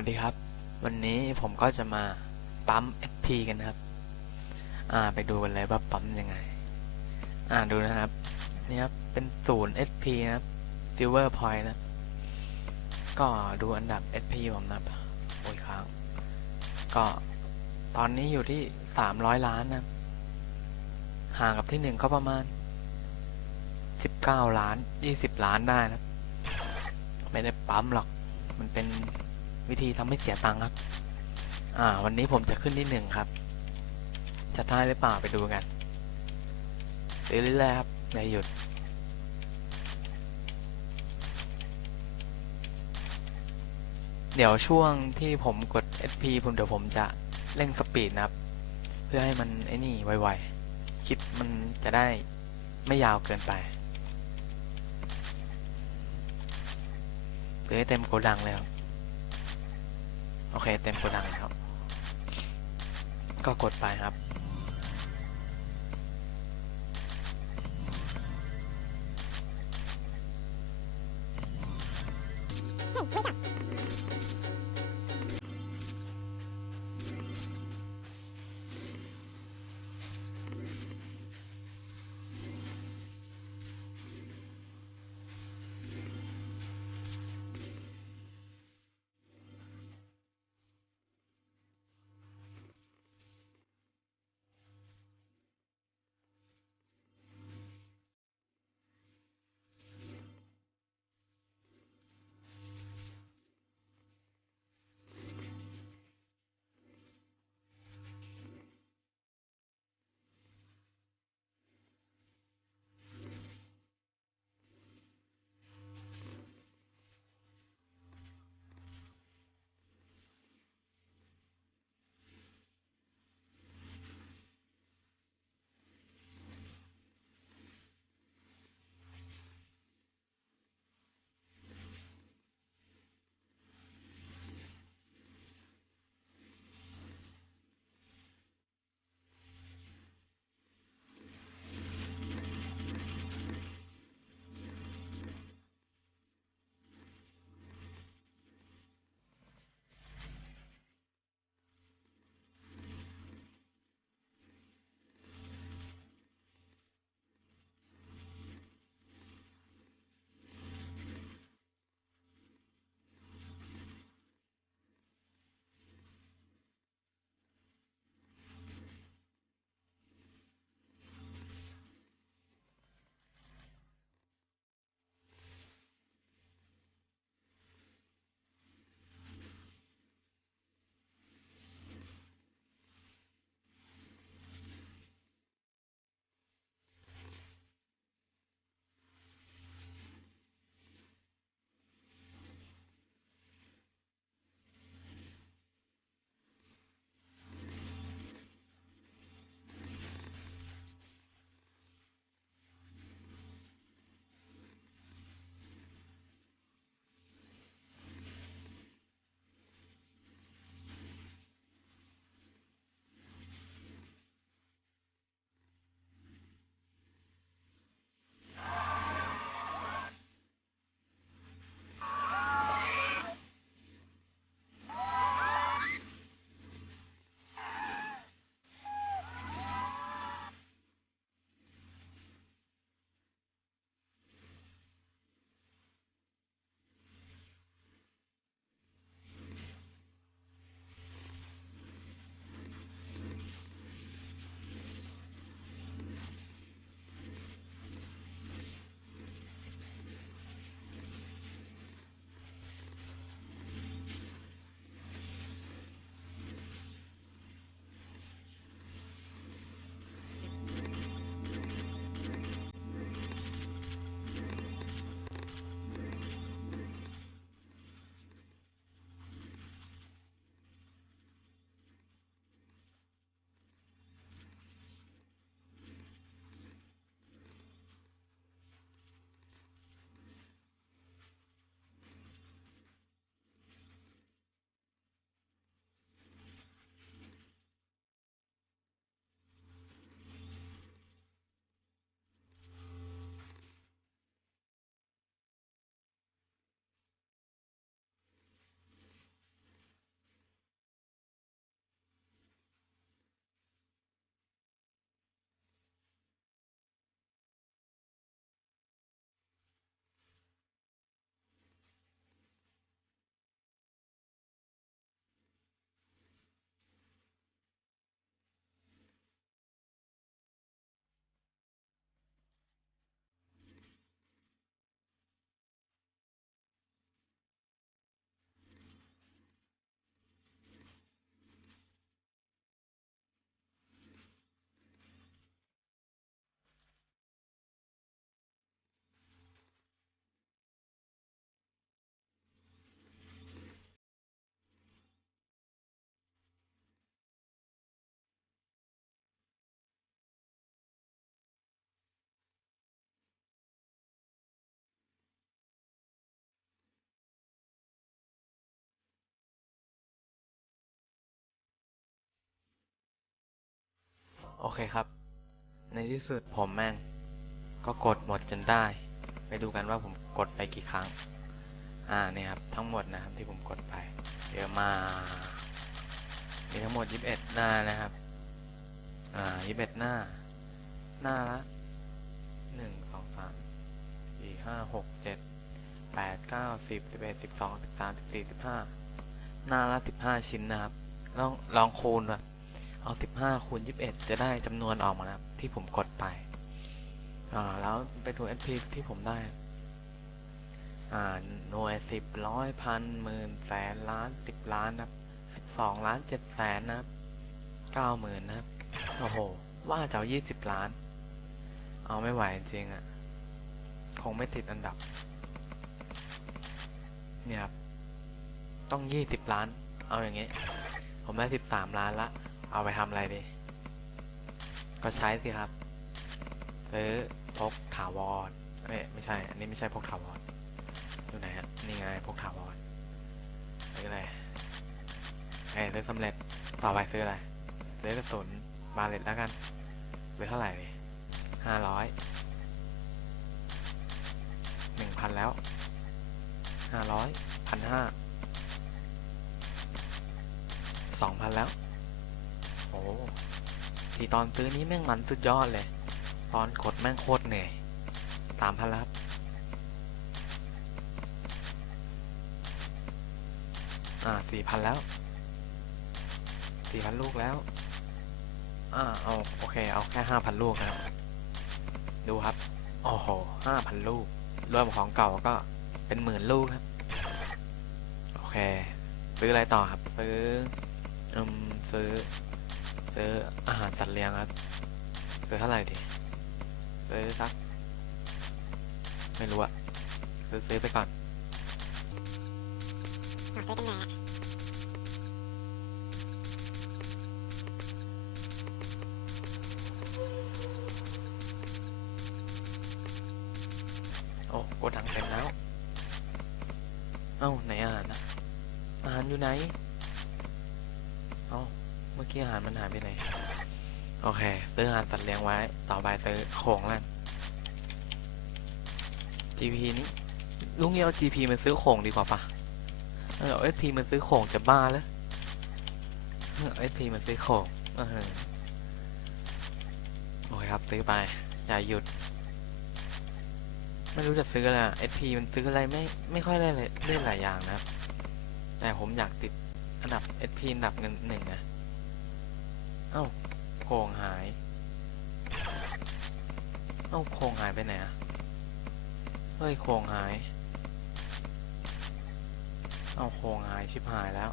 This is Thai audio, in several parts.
วัสดีครับ วันนี้ผมก็จะมาปั๊ม SP กันนะครับ อ่า ไปดูกันเลยว่าปั๊มยังไง อ่าดูนะครับ นี่ครับ เป็นศูนย์ SP นะครับ Silver Point นะ ก็ดูอันดับ SP ผมนะครับโอ้ยค้าง ก็ตอนนี้อยู่ที่สามร้อยล้านนะ ห่างกับที่หนึ่งก็ประมาณสิบเก้าล้านยี่สิบล้านได้นะ ไม่ได้ปั๊มหรอก มันเป็น วิธีทำให้เสียตังค์ครับ อ่า วันนี้ผมจะขึ้นที่หนึ่งครับ จะได้หรือเปล่าไปดูกันเรื่อยๆครับอย่าหยุด เดี๋ยวช่วงที่ผมกด SP ผมเดี๋ยวผมจะเร่งสปีดนะครับ เพื่อให้มันไอ้นี่ไวๆ คลิปมันจะได้ไม่ยาวเกินไปหรือให้เต็มโกดังเลยครับ โอเค เต็มโกดังแล้ว ก็กดไปครับ โอเคครับ ในที่สุดผมแม่ง ก็กดหมดจนได้ ไปดูกันว่าผมกดไปกี่ครั้ง อ่าเนี่ยครับ ทั้งหมดนะครับที่ผมกดไปเยอะมา มีทั้งหมด 21 หน้านะครับ อ่า 21 หน้า หน้าละหนึ่งสองสามสี่ห้าหกเจ็ดแปดเก้าสิบสิบเอ็ดสิบสองสิบสามสิบสี่สิบห้าหน้าละสิบห้าชิ้นนะครับ ลองลองคูณว่า เอาสิบห้าคูณยี่สิบเอ็ดจะได้จำนวนออกมานะครับ ที่ผมกดไป อ่า แล้วไปดู SP ที่ผมได้ อ่า หน่วยสิบร้อยพันหมื่นแสนล้านสิบล้านนะครับสิบสองล้านเจ็ดแสนนะครับเก้าหมื่นนะครับ โอ้โห ว่าจะยี่สิบล้าน เอาไม่ไหวจริงอะ่ะ คงไม่ติดอันดับ เนี่ยครับ ต้องยี่สิบล้าน เอาอย่างงี้ผมได้สิบสามล้านละ เอาไปทำอะไรดี ก็ใช้สิครับซื้อพกถาวรเอ้ยไม่ใช่ อันนี้ไม่ใช่พกถาวรอยู่ไหนฮะนี่ไงพกถาวรซื้ออะไรเอ้ซื้อสำเร็จต่อไปซื้ออะไรซื้อกระสุนบาเลตแล้วกันซื้อเท่าไหร่ดีห้าร้อยหนึ่งพันแล้วห้าร้อยพันห้าสองพันแล้ว โอ้ทีตอนซื้อนี้แม่งมันสุดยอดเลย ตอนกดแม่งโคตรเหนื่อยสามพันแล้วครับอ่าสี่พันแล้วสี่พันลูกแล้ว อ่า เอา โอเค เอาแค่ห้าพันลูกนะครับดูครับ โอ้โหห้าพันลูก รวมของเก่าก็เป็นหมื่นลูกครับ โอเค ซื้ออะไรต่อครับ ซื้อ อืม ซื้อ ซื้ออาหารสัตว์เลี้ยงครับ ซื้อเท่าไหร่ดี ซื้อสัก ไม่รู้อะซื้อซื้อไปก่อนเราซื้อกันเลยอะโอ้โกดังเต็มแล้ว เอ้า ไหนอาหารนะอาหารอยู่ไหนเอ้าเมื่อกี้อาหารมันหายไปไหน โอเคซื้ออาหารสัตว์เลี้ยงไว้ ต่อไปซื้อโขงแล้ว GP นี้ลุงเนี่เอา GP มาซื้อโขงดีกว่าปะเออ SP มาซื้อโขงจะบ้าแล้วเออเอา SP มาซื้อโขงเออโอเคครับซื้อไป อย่าหยุด ไม่รู้จะซื้ออะไรเอพีมันซื้ออะไรไม่ไม่ค่อยได้เลยได้หลายอย่างนะครับ แต่ผมอยากติดอันดับเอพีอันดับเงินหนึ่งนะ อ้าโครงหาย เอ้าโครงหายไปไหนอะเฮ้ยโครงหาย เอ้าโครงหายชิบหายแล้ว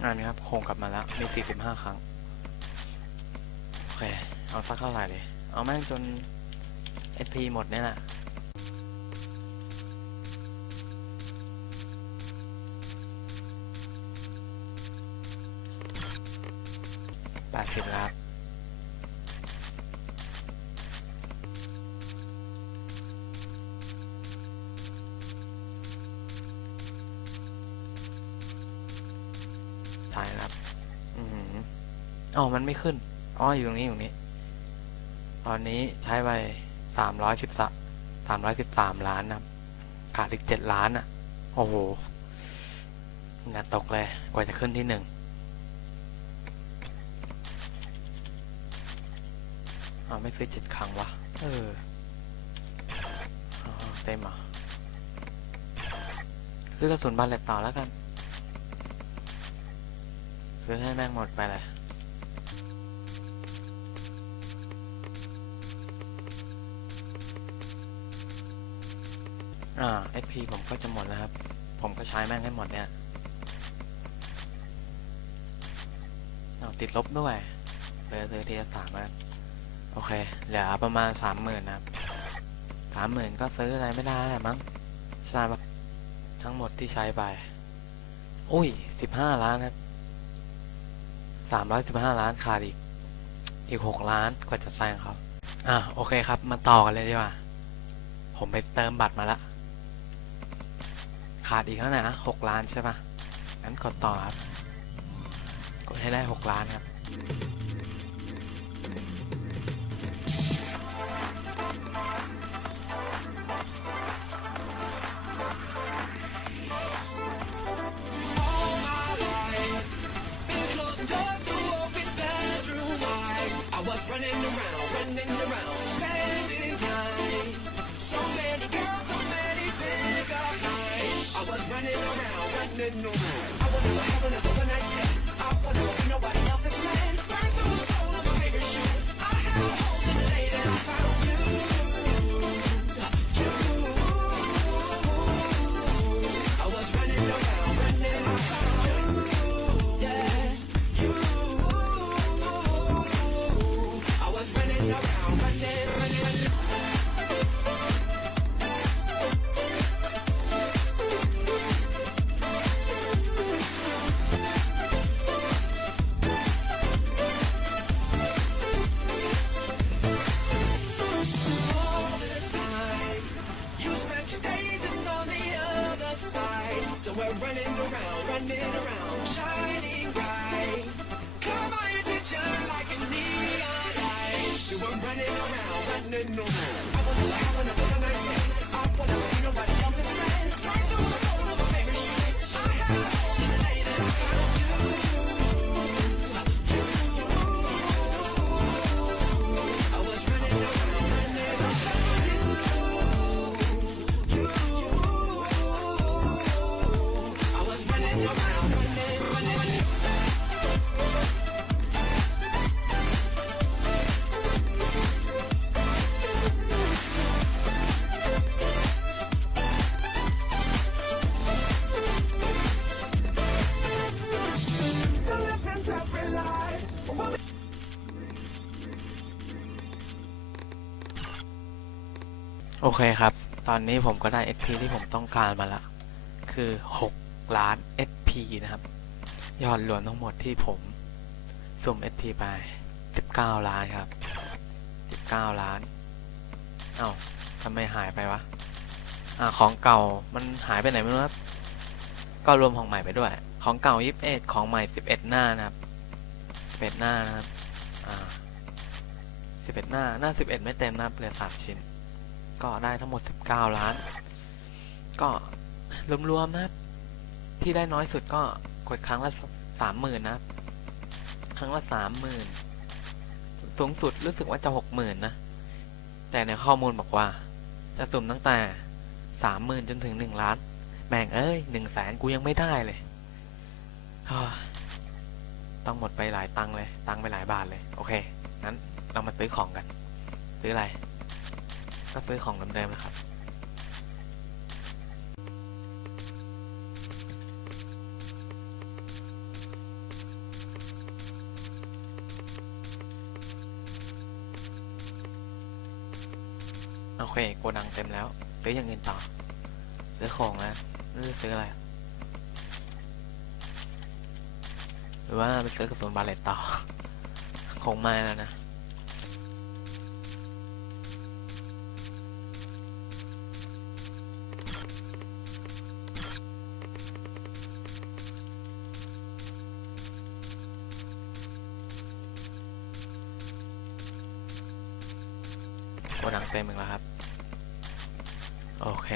อันนี้ครับโครงกลับมาแล้วมีสี่สิบห้าครั้ง โอเค เอาสักเท่าไหร่เลยเอาแม่งจน SP หมดเนี่ยแหละ แปดสิบแล้วครับถ่ายครับ อือหืออ๋อ มันไม่ขึ้น อ๋อ อยู่ตรงนี้ อยู่ตรงนี้ ตอนนี้ใช้ไปสามร้อยสิบสสามร้อยสิบสามล้านนะบขาดอีกเจ็ดล้านอะ โอ้โหงานตกเลย กว่าจะขึ้นที่หนึ่ง อ้าไม่ซื้อเจ็ดครั้งวะ เออเต็มอะซื้อกระสุนบาเลตต่อแล้วกัน ซื้อให้แม่งหมดไปเลยอ่า SP ผมก็จะหมดแล้วครับ ผมก็ใช้แม่งให้หมดเนี่ยเอาติดลบด้วยเลยซื้อทีละสามแล้ว โอเค เหลือประมาณสามหมื่นนะครับสามหมื่นก็ซื้ออะไรไม่ได้แหละมั้งใช่ปะทั้งหมดที่ใช้ไป อุ้ยสิบห้าล้านครับสามร้อยสิบห้าล้านขาดอีก อีกหกล้านกว่าจะแซงเขาอ่าโอเคครับ มาต่อกันเลยดีกว่า ผมไปเติมบัตรมาละ ขาดอีกเท่าไหร่นะหกล้านใช่ปะงั้นกดต่อครับ กดให้ได้หกล้านครับ running around, running around, spending time. So many girls, so many pickup lines. I was running around, running around. I wanna have another one night stand. I wanna running around, shining bright. Caught my attention like a neon light. We were running around, running around. โอเคครับ ตอนนี้ผมก็ได้ SP ที่ผมต้องการมาละ คือ 6 ล้าน SP นะครับ ยอดรวมทั้งหมดที่ผมสุ่ม SP ไป 19 ล้านครับ 19 ล้าน เอ้าทำไมหายไปวะ อ่า ของเก่ามันหายไปไหนไม่รู้ครับ ก็รวมของใหม่ไปด้วย ของเก่า 21 ของใหม่ 11 หน้านะครับ11หน้านะครับ อ่า11 หน้า หน้า 11 ไม่เต็มนะครับเหลือ3ชิ้น ก็ได้ทั้งหมด 19 ล้าน ก็รวมๆนะครับ ที่ได้น้อยสุดก็กดครั้งละสามหมื่นนะครั้งละสามหมื่นสูงสุดรู้สึกว่าจะหกหมื่นนะ แต่ในข้อมูลบอกว่า จะสุ่มตั้งแต่สามหมื่นจนถึงหนึ่งล้านแบ่งเอ้ยหนึ่งแสนกูยังไม่ได้เลย ต้องหมดไปหลายตังเลย ตังไปหลายบาทเลย โอเค งั้นเรามาซื้อของกัน ซื้ออะไร ก็ซื้อของเดิมๆนะครับ โอเคโกดังเต็มแล้วซื้ออย่างอื่นต่อซื้อของแล้วไม่รู้ซื้ออะไร หรือว่าไปซื้อกระสุนบาเลตต่อ คงไม่แล้วนะ ดังเต็มอีกแล้วครับ โอเค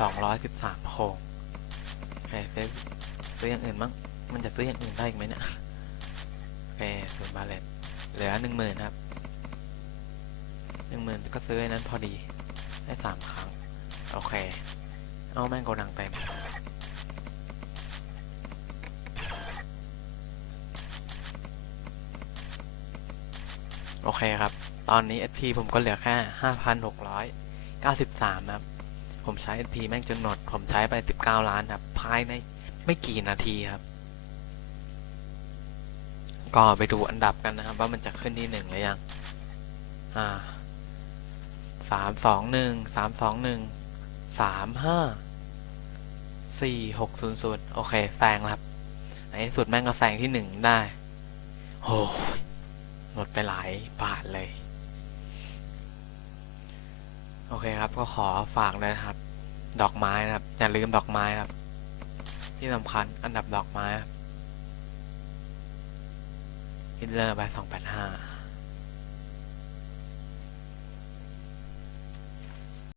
สองร้อยสิบสามโคงโอเคซื้อซื้ออย่างอื่นบ้งมันจะซื้ออย่างอื่นได้อีกไหมเนี่ยโอเคศูนย์บาเลตเหลือหนึ่งหมื่นครับหนึ่งหมื่นก็ซื้อไอ้นั้นพอดีได้สามครั้ง โอเค เอาแม่งโกดังเต็มโอเคครับ ตอนนี้ SP ผมก็เหลือแค่ 5,693 นะครับ ผมใช้ SP แม่งจนหมด ผมใช้ไป 19 ล้านครับ ภายในไม่กี่นาทีครับ ก็ไปดูอันดับกันนะครับ ว่ามันจะขึ้นที่หนึ่งหรือยัง อ่าสามสองหนึ่งสามสองหนึ่งสามห้าสี่หกศูนย์ศูนย์โอเคแซงครับในที่สุดแม่งก็แซงที่หนึ่งได้โอ้หมดไปหลายบาทเลย โอเคครับ ก็ขอฝากเลยนะครับ ดอกไม้นะครับ อย่าลืมดอกไม้ครับ ที่สำคัญอันดับดอกไม้ฮิตเลอร์ไปสองแปดห้า